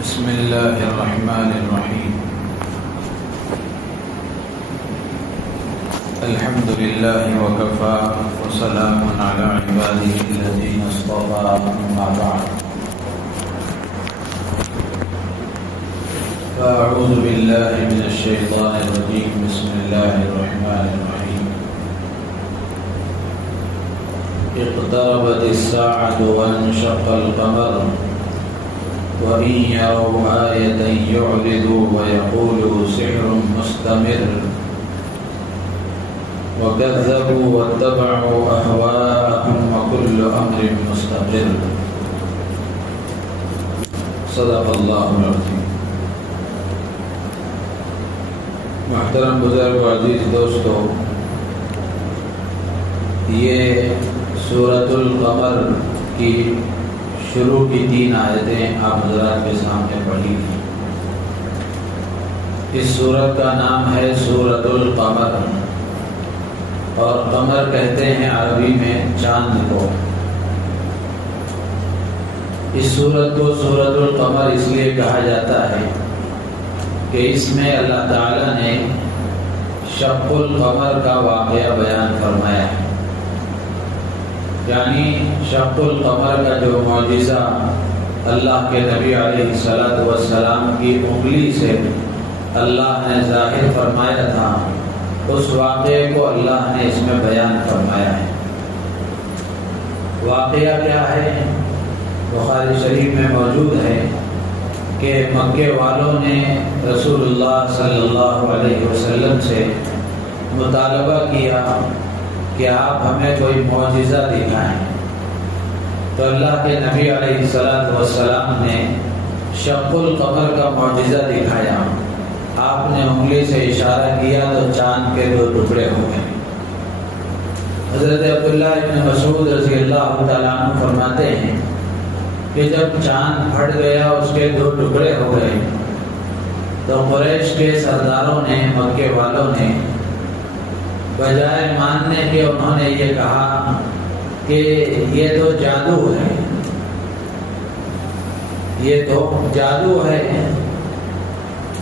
بسم الله الرحمن الرحيم. الحمد لله وكفى وسلام على عباده الذين اصطفى أما بعد. فأعوذ بالله من الشيطان الرجيم. بسم الله الرحمن الرحيم. اقتربت الساعة وانشق القمر وإن يروا آية يعرضوا ويقولوا سحر مستمر وكذبوا واتبعوا أهواءهم وكل أمر مستقر. صدق الله العظيم. محترم بزرگ و عزیز دوستو، یہ سورۃ القمر کی شروع کی 3 آیتیں آپ حضرات کے سامنے پڑھی تھیں. اس سورت کا نام ہے سورۃ القمر، اور قمر کہتے ہیں عربی میں چاند کو. اس سورت کو سورۃ القمر اس لیے کہا جاتا ہے کہ اس میں اللہ تعالیٰ نے شق القمر کا واقعہ بیان فرمایا ہے. یعنی شق القمر کا جو معجزہ اللہ کے نبی علیہ السلام کی انگلی سے اللہ نے ظاہر فرمایا تھا، اس واقعے کو اللہ نے اس میں بیان فرمایا ہے. واقعہ کیا ہے؟ بخاری شریف میں موجود ہے کہ مکے والوں نے رسول اللہ صلی اللہ علیہ وسلم سے مطالبہ کیا کہ آپ ہمیں کوئی معجزہ دکھائیں. تو اللہ کے نبی علیہ السلام نے شق القمر کا معجزہ دکھایا. آپ نے انگلی سے اشارہ کیا تو چاند کے 2 ٹکڑے ہو گئے. حضرت عبداللہ ابن مسعود رضی اللہ تعالیٰ عنہ فرماتے ہیں کہ جب چاند پھٹ گیا، اس کے 2 ٹکڑے ہو گئے، تو قریش کے سرداروں نے، مکے والوں نے بجائے ماننے کے انہوں نے یہ کہا کہ یہ تو جادو ہے، یہ تو جادو ہے،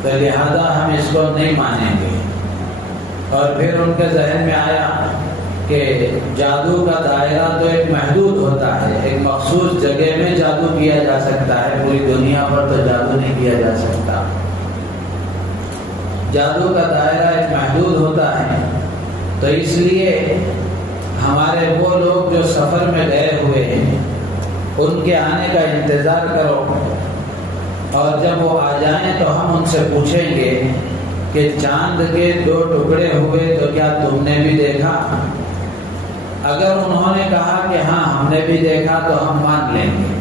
تو لہذا ہم اس کو نہیں مانیں گے. اور پھر ان کے ذہن میں آیا کہ جادو کا دائرہ تو ایک محدود ہوتا ہے، ایک مخصوص جگہ میں جادو کیا جا سکتا ہے، پوری دنیا پر تو جادو نہیں کیا جا سکتا. جادو کا دائرہ ایک محدود ہوتا ہے، تو اس لیے ہمارے وہ لوگ جو سفر میں گئے ہوئے ہیں ان کے آنے کا انتظار کرو، اور جب وہ آ جائیں تو ہم ان سے پوچھیں گے کہ چاند کے 2 ٹکڑے ہوئے تو کیا تم نے بھی دیکھا؟ اگر انہوں نے کہا کہ ہاں ہم نے بھی دیکھا تو ہم مان لیں گے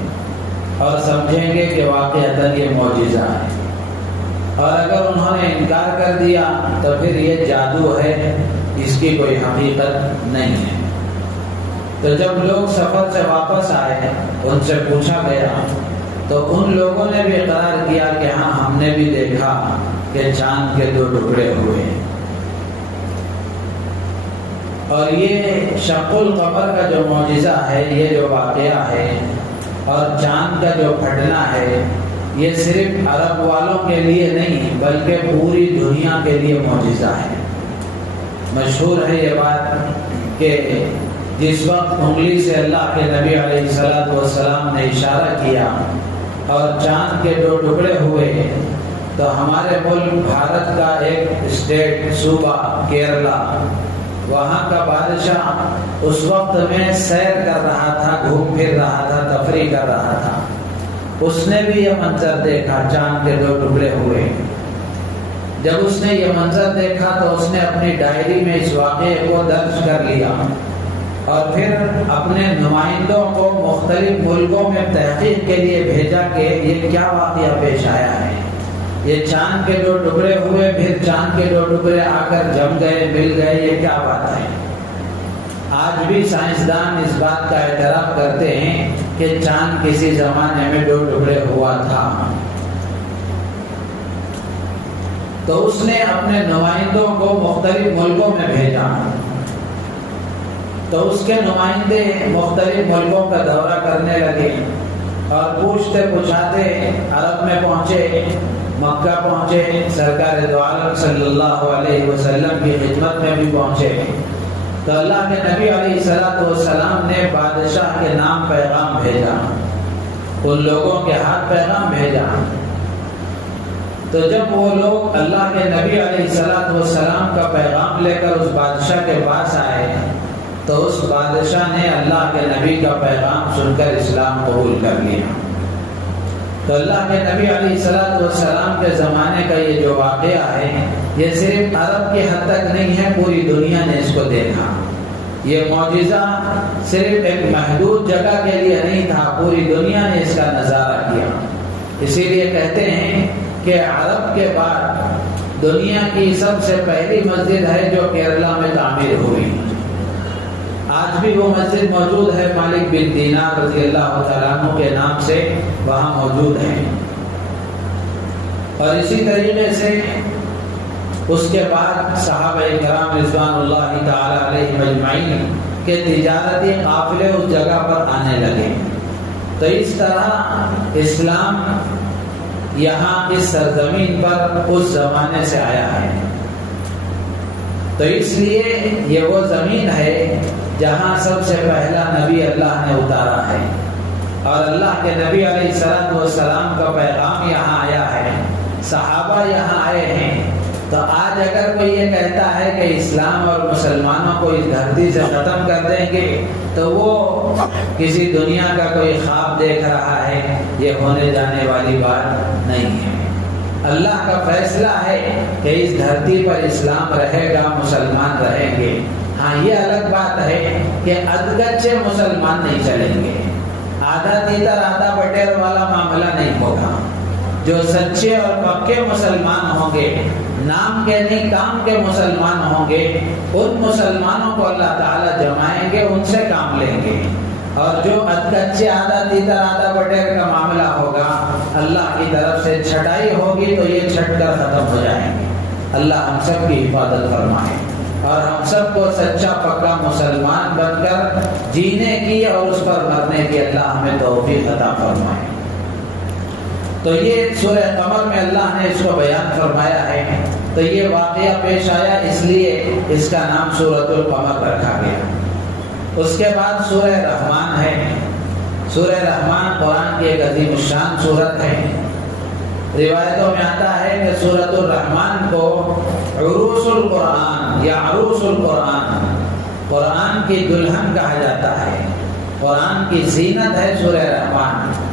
اور سمجھیں گے کہ واقعتاً یہ معجزہ ہے. اور اگر انہوں نے انکار کر دیا تو پھر یہ جادو ہے، اس کی کوئی حقیقت نہیں ہے. تو جب لوگ سفر سے واپس آئے، ان سے پوچھا گیا تو ان لوگوں نے بھی اقرار کیا کہ ہاں ہم نے بھی دیکھا کہ چاند کے 2 ٹکڑے ہوئے. اور یہ شق القمر کا جو معجزہ ہے، یہ جو واقعہ ہے، اور چاند کا جو پھٹنا ہے، یہ صرف عرب والوں کے لیے نہیں بلکہ پوری دنیا کے لیے معجزہ ہے. مشہور ہے یہ بات کہ جس وقت انگلی سے اللہ کے نبی علیہ السلام نے اشارہ کیا اور چاند کے 2 ٹکڑے ہوئے، تو ہمارے ملک بھارت کا ایک اسٹیٹ، صوبہ کیرلا، وہاں کا بادشاہ اس وقت میں سیر کر رہا تھا، گھوم پھر رہا تھا، تفریح کر رہا تھا. اس نے بھی یہ منظر دیکھا، چاند کے 2 ٹکڑے ہوئے. جب اس نے یہ منظر دیکھا تو اس نے اپنی ڈائری میں اس واقعے کو درج کر لیا، اور پھر اپنے نمائندوں کو مختلف ملکوں میں تحقیق کے لیے بھیجا کہ یہ کیا واقعہ پیش آیا ہے. یہ چاند کے 2 ٹکڑے ہوئے، پھر چاند کے 2 ٹکڑے آ کر جم گئے، مل گئے، یہ کیا بات ہے؟ آج بھی سائنسدان اس بات کا اعتراف کرتے ہیں کہ چاند کسی زمانے میں 2 ٹکڑے ہوا تھا. تو اس نے اپنے نمائندوں کو مختلف ملکوں میں بھیجا، تو اس کے نمائندے مختلف ملکوں کا دورہ کرنے لگے. اور پوچھتے پوچھاتے عرب میں پہنچے، مکہ پہنچے، سرکار دو عالم صلی اللہ علیہ وسلم کی خدمت میں بھی پہنچے، تو اللہ کے نبی علیہ السلام نے بادشاہ کے نام پیغام بھیجا، ان لوگوں کے ہاتھ پیغام بھیجا۔ تو جب وہ لوگ اللہ کے نبی علیہ السلام کا پیغام لے کر اس بادشاہ کے پاس آئے تو اس بادشاہ نے اللہ کے نبی کا پیغام سن کر اسلام قبول کر لیا۔ تو اللہ کے نبی علیہ السلام کے زمانے کا یہ جو واقعہ ہے، یہ صرف عرب کی حد تک نہیں ہے، پوری دنیا نے اس کو دیکھا۔ یہ معجزہ صرف ایک محدود جگہ کے لیے نہیں تھا، پوری دنیا نے اس کا نظارہ کیا۔ اسی لیے کہتے ہیں کہ عرب کے بعد دنیا کی سب سے پہلی مسجد ہے جو کیرلا میں تعمیر ہوئی۔ آج بھی وہ مسجد موجود ہے، مالک بن دینار رضی اللہ تعالیٰ عنہ کے نام سے وہاں موجود ہے۔ اور اسی طریقے سے اس کے بعد صحابہ کرام رضوان اللہ تعالیٰ علیہم اجمعین کے تجارتی قافلے اس جگہ پر آنے لگے۔ تو اس طرح اسلام یہاں اس سرزمین پر اس زمانے سے آیا ہے۔ تو اس لیے یہ وہ زمین ہے جہاں سب سے پہلا نبی اللہ نے اتارا ہے، اور اللہ کے نبی علیہ السلام کا پیغام یہاں آیا ہے، صحابہ یہاں آئے ہیں۔ تو آج اگر کوئی یہ کہتا ہے کہ اسلام اور مسلمانوں کو اس دھرتی سے ختم کر دیں گے تو وہ کسی دنیا کا کوئی خواب دیکھ رہا ہے، یہ ہونے جانے والی بات نہیں ہے۔ اللہ کا فیصلہ ہے کہ اس دھرتی پر اسلام رہے گا، مسلمان رہیں گے۔ ہاں یہ الگ بات ہے کہ ادگچے مسلمان نہیں چلیں گے، آدھا تیتر آدھا بٹیر والا معاملہ نہیں ہوگا۔ جو سچے اور پکے مسلمان ہوں گے، نام کے نہیں کام کے مسلمان ہوں گے، ان مسلمانوں کو اللہ تعالیٰ جمائیں گے، ان سے کام لیں گے۔ اور جو ادگچے آدھا تیتر آدھا بٹیر کا معاملہ ہوگا، اللہ کی طرف سے چھٹائی ہوگی تو یہ چھٹ کر ختم ہو جائیں گے۔ اللہ ہم سب کی حفاظت فرمائے اور ہم سب کو سچا پکا مسلمان بن کر جینے کی اور اس پر مرنے کی اللہ ہمیں توفیق عطا فرمائے۔ تو یہ سورہ قمر میں اللہ نے اس کو بیان فرمایا ہے۔ تو یہ واقعہ پیش آیا، اس لیے اس کا نام سورۃ القمر رکھا گیا۔ اس کے بعد سورہ رحمان ہے۔ سورہ رحمان قرآن کی ایک عظیم الشان سورت ہے۔ روایتوں میں آتا ہے کہ سورۃ الرحمان کو عروس القرآن یا عروس القرآن، قرآن کی دلہن کہا جاتا ہے، قرآن کی زینت ہے سورہ رحمان۔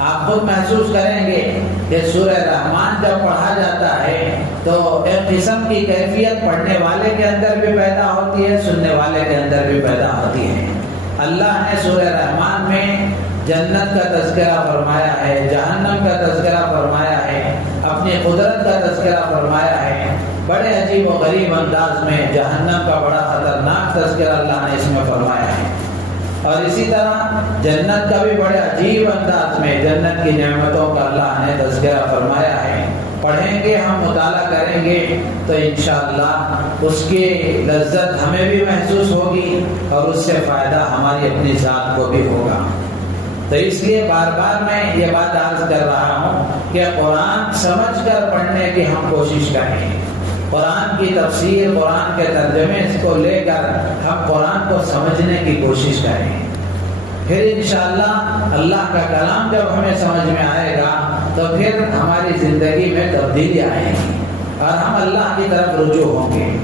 آپ خود محسوس کریں گے کہ سورہ رحمان جب پڑھا جاتا ہے تو ایک قسم کی کیفیت پڑھنے والے کے اندر بھی پیدا ہوتی ہے، سننے والے کے اندر بھی پیدا ہوتی ہے۔ اللہ نے سورہ رحمان میں جنت کا تذکرہ فرمایا ہے، جہنم کا تذکرہ فرمایا ہے، اپنی قدرت کا تذکرہ فرمایا ہے۔ بڑے عجیب و غریب انداز میں جہنم کا بڑا خطرناک تذکرہ اللہ نے اس میں فرمایا ہے، اور اسی طرح جنت کا بھی بڑے عجیب انداز میں جنت کی نعمتوں کا اللہ نے تذکرہ فرمایا ہے۔ پڑھیں گے، ہم مطالعہ کریں گے تو انشاءاللہ اس کی لذت ہمیں بھی محسوس ہوگی اور اس سے فائدہ ہماری اپنی ذات کو بھی ہوگا۔ تو اس لیے بار بار میں یہ بات عرض کر رہا ہوں کہ قرآن سمجھ کر پڑھنے کی ہم کوشش کریں، قرآن کی تفسیر، قرآن کے ترجمے کو لے کر ہم قرآن کو سمجھنے کی کوشش کریں۔ پھر انشاءاللہ اللہ کا کلام جب ہمیں سمجھ میں آئے گا تو پھر ہماری زندگی میں تبدیلی آئے گی اور ہم اللہ کی طرف رجوع ہوں گے۔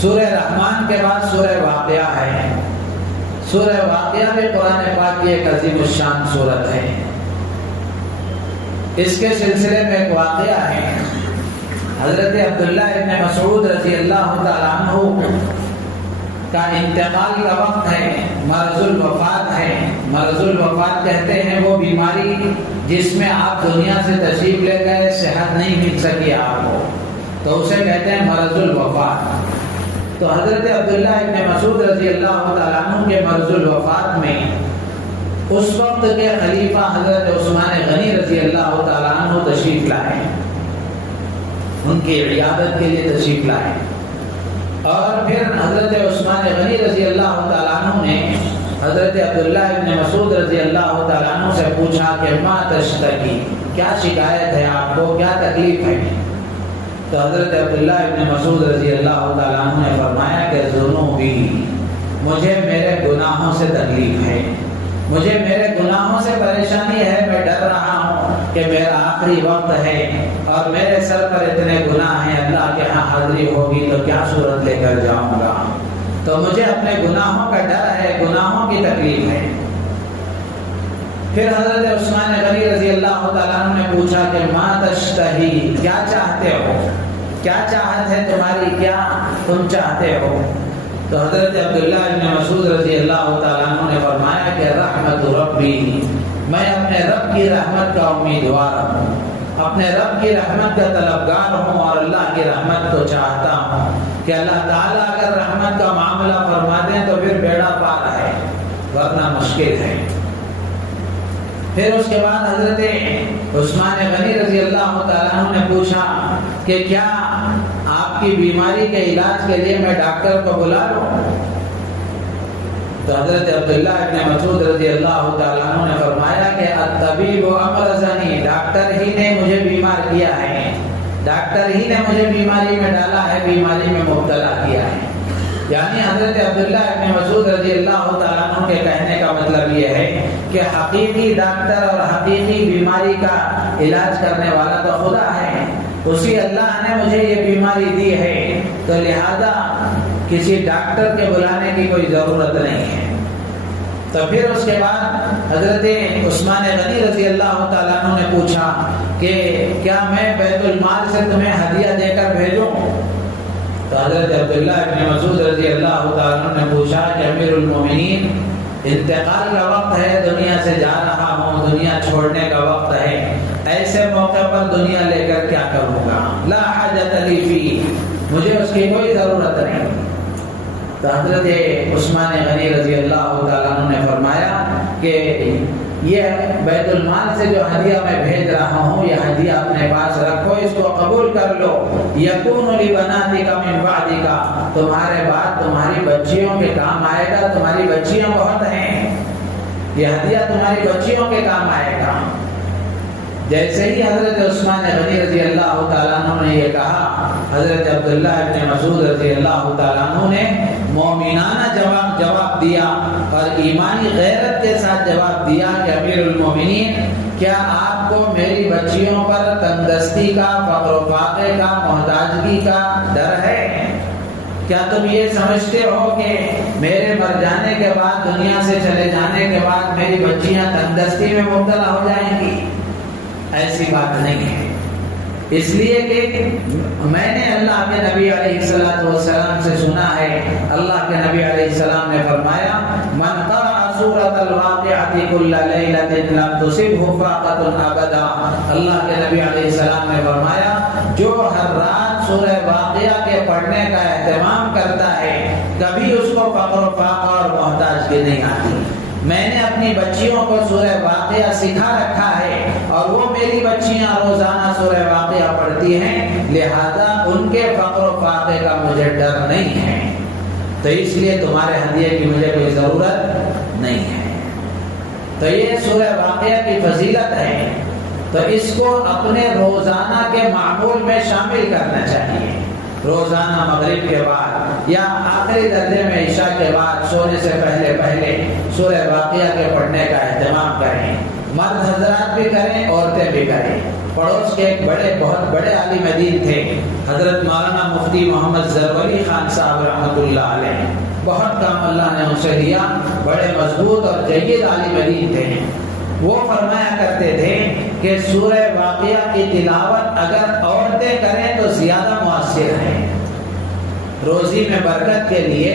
سورہ رحمان کے بعد سورہ واقعہ ہے۔ سورہ واقعہ بھی قرآن پاک کی ایک عظیم الشان سورت ہے۔ اس کے سلسلے میں ایک واقعہ ہے۔ حضرت عبداللہ ابن مسعود رضی اللہ تعالیٰ عنہ کا انتقال کا وقت ہے، مرض الوفات ہے۔ مرض الوفات کہتے ہیں وہ بیماری جس میں آپ دنیا سے تشریف لے گئے، صحت نہیں مل سکی آپ کو، تو اسے کہتے ہیں مرض الوفات۔ تو حضرت عبداللہ ابن مسعود رضی اللہ تعالیٰ عنہ کے مرض الوفات میں اس وقت کے خلیفہ حضرت عثمان غنی رضی اللہ تعالیٰ عنہ تشریف لائے، ان کی عیادت کے لیے تشریف لائے، اور پھر حضرت عثمان غنی رضی اللہ تعالیٰ عنہ نے حضرت عبداللہ ابن مسعود رضی اللہ تعالیٰ عنہ سے پوچھا کہ ما تشتکی، کیا شکایت ہے آپ کو، کیا تکلیف ہے؟ تو حضرت عبداللہ ابن مسعود رضی اللہ تعالیٰ عنہ نے فرمایا کہ ذنوبی، مجھے میرے گناہوں سے تکلیف ہے، مجھے میرے گناہوں سے پریشانی ہے، میں ڈر رہا ہوں کہ میرا آخری وقت ہے اور میرے سر پر اتنے گناہ ہیں، اللہ کے ہاں حاضری ہوگی تو کیا صورت لے کر جاؤں گا، تو مجھے اپنے گناہوں کا ڈر ہے، گناہوں کی تکلیف ہے۔ پھر حضرت عثمان غنی رضی اللہ تعالیٰ عنہ نے پوچھا کہ ما تشتہی، کیا چاہتے ہو، کیا چاہت ہے تمہاری، کیا تم چاہتے ہو؟ تو حضرت عبداللہ ابن مسعود رضی اللہ تعالیٰ عنہ نے فرمایا کہ رحمت ربی، میں اپنے رب کی رحمت کا امیدوار ہوں، اپنے رب کی رحمت کا طلبگار ہوں اور اللہ کی رحمت کو چاہتا ہوں کہ اللہ تعالیٰ اگر رحمت کا معاملہ فرما دیں تو پھر بیڑا پار ہے، ورنہ مشکل ہے۔ پھر اس کے بعد حضرت عثمان غنی رضی اللہ تعالیٰ عنہ نے پوچھا کہ کیا آپ کی بیماری کے علاج کے لیے میں ڈاکٹر کو بلا لوں؟ تو حضرت عبداللہ ابن مسعود رضی اللہ تعالیٰ عنہ نے فرمایا کہ الطبیب امرضنی، ڈاکٹر ہی نے مجھے بیمار کیا ہے، ڈاکٹر ہی نے مجھے بیماری میں ڈالا ہے، بیماری میں مبتلا کیا ہے۔ یعنی حضرت عبداللہ ابن مسعود رضی اللہ تعالیٰ عنہ کے کہنے کا مطلب یہ ہے کہ حقیقی ڈاکٹر اور حقیقی بیماری کا علاج کرنے والا تو خدا ہے، اسی اللہ نے مجھے یہ بیماری دی ہے، تو لہذا کسی ڈاکٹر کے بلانے کی کوئی ضرورت نہیں ہے۔ تو پھر اس کے بعد حضرت عثمان غنی رضی اللہ تعالیٰ عنہ نے پوچھا کہ کیا میں بیت المال سے تمہیں ہدیہ دے کر بھیجوں؟ تو حضرت عبداللہ ابن مسعود رضی اللہ تعالیٰ عنہ نے پوچھا کہ امیر المومنین، انتقال کا وقت ہے، دنیا سے جا رہا ہوں، دنیا چھوڑنے کا وقت ہے، ایسے موقع پر دنیا لے کر کیا کروں گا؟ لا حاجت لی فی، مجھے اس کی کوئی ضرورت نہیں۔ تو حضرت عثمان غنی رضی اللہ تعالیٰ عنہ نے فرمایا کہ یہ بیت المال سے جو ہدیہ میں بھیج رہا ہوں، یہ ہدیہ اپنے پاس رکھو، اس کو قبول کر لو، یکون لبناتک من بعدک، تمہارے بعد تمہاری بچیوں کے کام آئے گا، تمہاری بچیاں بہت ہیں، یہ ہدیہ تمہاری بچیوں کے کام آئے گا۔ جیسے ہی حضرت عثمان غنی رضی اللہ تعالیٰ عنہ نے یہ کہا، حضرت عبداللہ ابن مسعود رضی اللہ تعالیٰ عنہ نے مومنانہ جواب دیا اور ایمانی غیرت کے ساتھ جواب دیا کہ امیر المومنین، کیا آپ کو میری بچیوں پر تندرستی کا، فقر و فاقے کا، محتاجگی کا ڈر ہے؟ کیا تم یہ سمجھتے ہو کہ میرے مر جانے کے بعد، دنیا سے چلے جانے کے بعد میری بچیاں تندرستی میں مبتلا ہو جائیں گی؟ ایسی بات نہیں ہے، اس لیے کہ میں نے اللہ کے نبی علیہ السلام سے سنا ہے، اللہ کے نبی علیہ السلام نے فرمایا من قرأ سورۃ الواقعۃ کل لیلۃ لم تصبہ فاقۃ ابدا، اللہ کے نبی علیہ السلام نے فرمایا جو ہر رات سورہ واقعہ کے پڑھنے کا اہتمام کرتا ہے، کبھی اس کو فقر و فاقہ اور محتاجگی نہیں آتی۔ میں نے اپنی بچیوں کو سورہ واقعہ سکھا رکھا ہے اور وہ میری بچیاں روزانہ سورہ واقعہ پڑھتی ہیں، لہذا ان کے فقر و فاقے کا مجھے ڈر نہیں ہے، تو اس لیے تمہارے ہدیے کی مجھے کوئی ضرورت نہیں ہے۔ تو یہ سورہ واقعہ کی فضیلت ہے، تو اس کو اپنے روزانہ کے معمول میں شامل کرنا چاہیے۔ روزانہ مغرب کے بعد یا آخری درجے میں عشاء کے بعد سونے سے پہلے سورہ واقعہ کے پڑھنے کا اہتمام کریں، مرد حضرات بھی کریں، عورتیں بھی کریں۔ پڑوس کے ایک بہت بڑے عالم دین تھے، حضرت مولانا مفتی محمد زرولی خان صاحب رحمۃ اللہ علیہ، بہت کام اللہ نے ان سے دیا، بڑے مضبوط اور جید عالم دین تھے۔ وہ فرمایا کرتے تھے کہ سورہ واقعہ کی تلاوت اگر عورتیں کریں تو زیادہ مؤثر ہے، روزی میں برکت کے لیے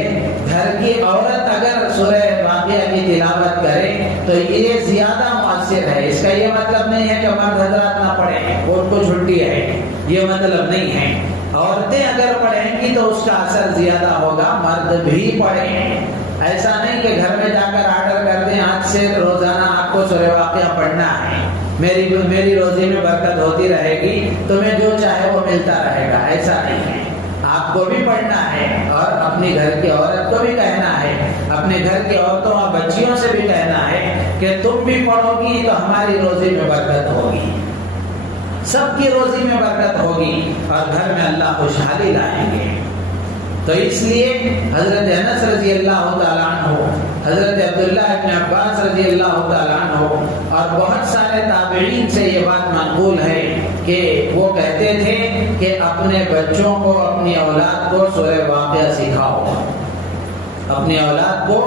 گھر کی عورت اگر سورہ واقعہ کی تلاوت کرے تو یہ زیادہ مؤثر ہے۔ اس کا یہ مطلب نہیں ہے کہ مرد حضرات نہ پڑھیں، ان کو چھٹی ہے، یہ مطلب نہیں ہے۔ عورتیں اگر پڑھیں گی تو اس کا اثر زیادہ ہوگا، مرد بھی پڑھیں۔ ایسا نہیں کہ گھر میں جا کر آرڈر کر دیں آج سے روزانہ آپ کو سورہ واقعہ پڑھنا ہے، میری روزی میں برکت ہوتی رہے گی، تمہیں جو چاہے وہ ملتا رہے گا، ایسا نہیں ہے۔ آپ کو بھی پڑھنا ہے اور اپنی گھر کی عورت کو بھی کہنا ہے، اپنے گھر کی عورتوں اور بچیوں سے بھی کہنا ہے کہ تم بھی پڑھو گی تو ہماری روزی میں برکت ہوگی، سب کی روزی میں برکت ہوگی اور گھر میں اللہ خوشحالی لائیں گے۔ تو اس لیے حضرت انس رضی اللہ تعالیٰ عنہ، حضرت عبداللہ ابن عباس رضی اللہ تعالیٰ عنہ اور بہت سارے تابعین سے یہ بات منقول ہے کہ وہ کہتے تھے کہ اپنے بچوں کو، اپنی اولاد کو سورہ واقعہ سکھاؤ، اپنی اولاد کو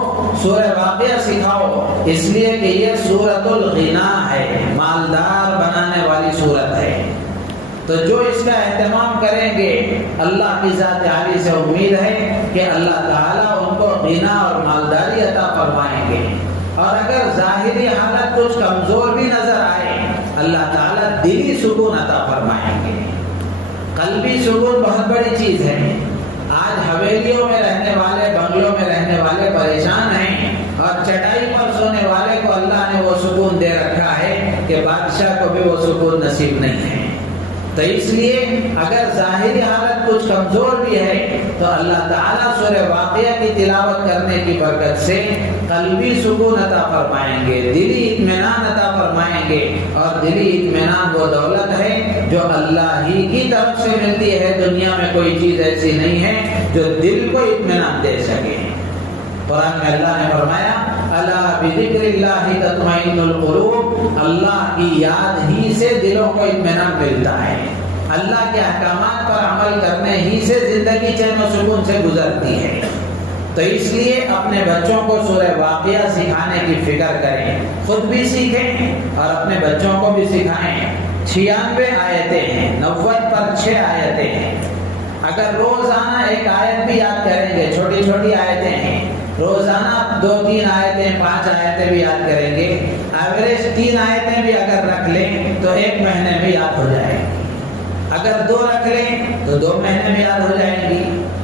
سورہ واقعہ سکھاؤ، اس لیے کہ یہ سورۃ الغنا ہے، مالدار بنانے والی سورت ہے۔ تو جو اس کا اہتمام کریں گے، اللہ کی ذات عالی سے امید ہے کہ اللہ تعالیٰ ان کو غنا اور مالداری عطا فرمائیں گے۔ اور اگر ظاہری حالت کچھ کمزور بھی نظر آئے، اللہ تعالیٰ دلی سکون عطا فرمائیں گے۔ قلبی سکون بہت بڑی چیز ہے۔ آج حویلیوں میں رہنے والے، بنگلوں میں رہنے والے پریشان ہیں، اور چٹائی پر سونے والے کو اللہ نے وہ سکون دے رکھا ہے کہ بادشاہ کو بھی وہ سکون نصیب نہیں ہے۔ تو اس لیے اگر ظاہری حالت کچھ کمزور بھی ہے تو اللہ تعالیٰ سورہ واقعہ کی تلاوت کرنے کی برکت سے قلبی سکون عطا فرمائیں گے، دلی اطمینان عطا فرمائیں گے۔ اور دلی اطمینان وہ دولت ہے جو اللہ ہی کی طرف سے ملتی ہے، دنیا میں کوئی چیز ایسی نہیں ہے جو دل کو اطمینان دے سکے۔ قرآن میں اللہ نے فرمایا الا بذکر اللہ تطمئن القلوب، اللہ کی یاد ہی سے دلوں کو اطمینان ملتا ہے، اللہ کے احکامات پر عمل کرنے ہی سے زندگی چین و سکون سے گزرتی ہے۔ تو اس لیے اپنے بچوں کو سورہ واقعہ سکھانے کی فکر کریں، خود بھی سیکھیں اور اپنے بچوں کو بھی سکھائیں۔ 96 آیتیں ہیں، 90 پر 6 آیتیں ہیں۔ اگر روزانہ ایک آیت بھی یاد کریں گے، چھوٹی چھوٹی آیتیں ہیں، روزانہ 2-3 آیتیں 5 آیتیں بھی یاد کریں گے، ایوریج 3 آیتیں بھی اگر رکھ لیں تو 1 مہینے میں یاد ہو جائے گی۔ اگر 2 رکھ لیں تو 2 مہینے میں یاد ہو جائیں گی،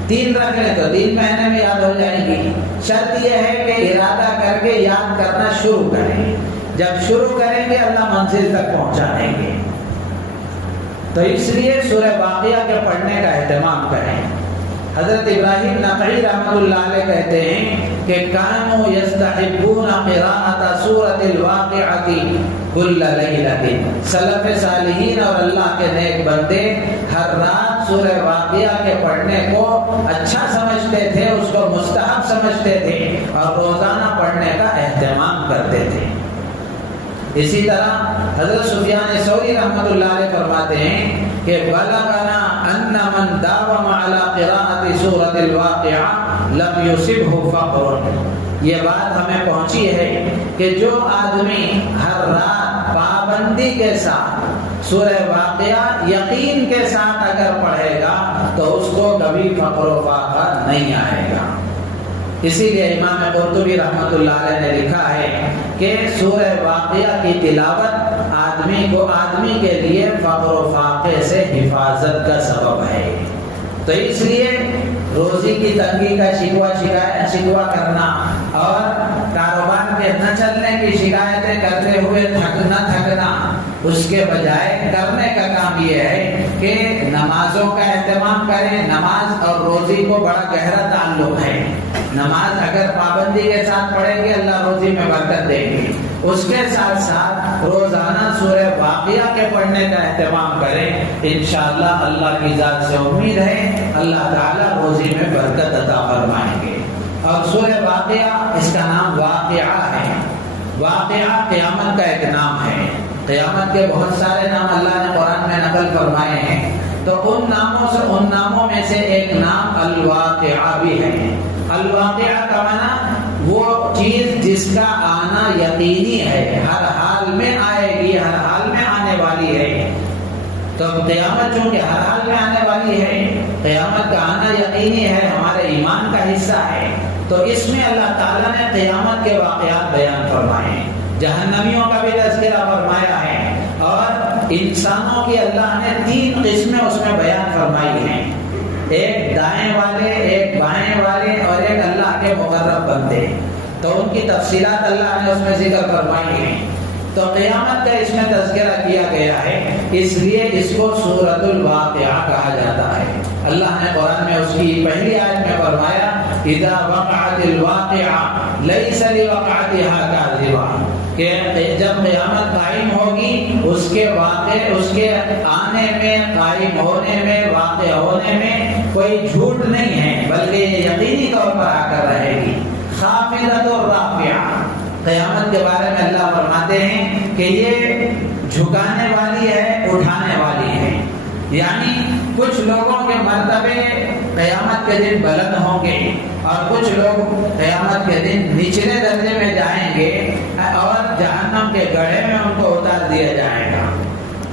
3 رکھ لیں تو 3 مہینے میں یاد ہو جائیں گی۔ شرط یہ ہے کہ ارادہ کر کے یاد کرنا شروع کریں، جب شروع کریں گے اللہ منزل تک پہنچا دیں گے۔ تو اس لیے سورہ واقعہ کے پڑھنے کا اہتمام کریں۔ حضرت ابراہیم نقعی رحمۃ اللہ علیہ کہتے ہیں کہ کانوا یستحبون قراءۃ سورۃ الواقعۃ کل لیلۃ، سلف صالحین اور اللہ کے نیک بندے ہر رات سورہ واقعہ کے پڑھنے کو اچھا سمجھتے تھے، اس کو مستحب سمجھتے تھے اور روزانہ پڑھنے کا اہتمام کرتے تھے۔ اسی طرح حضرت سفیان ثوری رحمۃ اللہ علیہ فرماتے ہیں کہ بلغنا ان من داوم علی قراءۃ سورۃ الواقعہ لم یصبہ فقر، یہ بات ہمیں پہنچی ہے کہ جو آدمی ہر رات پابندی کے ساتھ سورہ واقعہ یقین کے ساتھ اگر پڑھے گا تو اس کو کبھی فقر و فاقہ نہیں آئے گا۔ اسی لیے امام قرطبی رحمۃ اللہ علیہ نے لکھا ہے کہ سورہ واقعہ کی تلاوت آدمی کے لیے فقر و فاقے سے حفاظت کا سبب ہے۔ تو اس لیے روزی کی تنگی کا شکوہ کرنا اور کاروبار کے نہ چلنے کی شکایتیں کرتے ہوئے نہ تھکنا، اس کے بجائے کرنے کا کام یہ ہے کہ نمازوں کا اہتمام کریں۔ نماز اور روزی کو بڑا گہرا تعلق ہے۔ نماز اگر پابندی کے ساتھ پڑھیں گے اللہ روزی میں برکت دیں گے، اس کے ساتھ ساتھ روزانہ سورہ واقعہ کے پڑھنے کا اہتمام کریں، انشاءاللہ اللہ کی ذات سے امید ہے اللہ تعالیٰ روزی میں برکت عطا فرمائیں گے۔ اور سورہ واقعہ اس کا نام واقعہ ہے۔ واقعہ قیامت کا ایک نام ہے۔ قیامت کے بہت سارے نام اللہ نے قرآن میں نقل فرمائے ہیں، تو ان ناموں میں سے ایک نام الواقعہ بھی ہے۔ الواقعہ کا معنی وہ چیز جس کا آنا یقینی ہے، ہر حال میں آئے گی، ہر حال میں آنے والی ہے۔ تو قیامت چونکہ ہر حال میں آنے والی ہے، قیامت کا آنا یقینی ہے، ہمارے ایمان کا حصہ ہے، تو اس میں اللہ تعالیٰ نے قیامت کے واقعات بیان فرمائے ہیں، جہنمیوں کا بھی تذکرہ فرمایا ہے، اور انسانوں کی اللہ نے 3 قسمیں اس میں بیان فرمائی ہیں، ایک دائیں والے، ایک بائیں والے اور ایک اللہ کے مقرب بندے۔ تو ان کی تفصیلات اللہ نے اس میں ذکر فرمائی ہیں۔ تو قیامت کا اس میں تذکرہ کیا گیا ہے، اس لیے اس کو سورۃ الواقعہ کہا جاتا ہے۔ اللہ نے قرآن میں اس کی پہلی آیت میں فرمایا اذا وقعت الواقعہ لیس لوقعتها کاذبہ، کہ جب قیامت قائم ہوگی اس کے آنے میں، قائم ہونے میں، واقع ہونے میں کوئی جھوٹ نہیں ہے، بلکہ یہ یقینی طور پر آ کر رہے گی۔ خافضۃ رافعہ، قیامت کے بارے میں اللہ فرماتے ہیں کہ یہ جھکانے والی ہے، اٹھانے والی ہے، یعنی کچھ لوگوں کے مرتبے قیامت کے دن بلند ہوں گے اور کچھ لوگ قیامت کے دن نچلے درجے میں جائیں گے اور جہنم کے گڑھے میں ان کو اتار دیا جائے گا۔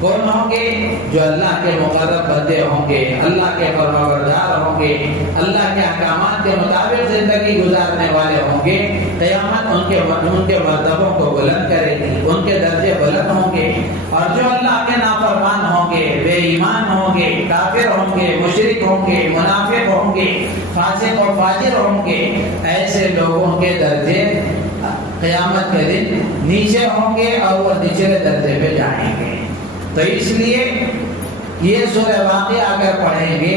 کون ہوں گے؟ جو اللہ کے مقرب بندے ہوں گے، اللہ کے فرمانبردار ہوں گے، اللہ کے احکامات کے مطابق زندگی گزارنے والے ہوں گے۔ قیامت ان کے مرتبوں کو بلند کرے گی، ان کے درجے بلند ہوں گے، اور جو اللہ کے نافرمان ہوں گے، بے ایمان ہوں گے، کافر ہوں گے، مشرک ہوں گے، منافق ہوں گے، فاسق و فاجر ہوں گے، ایسے لوگوں کے درجے قیامت کے دن نیچے ہوں گے اور وہ نچلے درجے پہ جائیں گے۔ تو اس لیے یہ سورہ واقعہ اگر پڑھیں گے،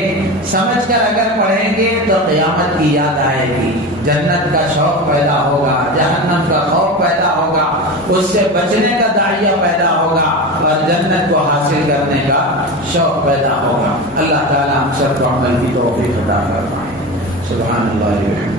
سمجھ کر اگر پڑھیں گے تو قیامت کی یاد آئے گی، جنت کا شوق پیدا ہوگا، جہنم کا خوف پیدا ہوگا، اس سے بچنے کا داعیہ پیدا ہوگا اور جنت کو حاصل کرنے کا شوق پیدا ہوگا۔ اللہ تعالیٰ ہم سب کو عمل کی توفیق عطا فرمائے۔ سبحان اللہ۔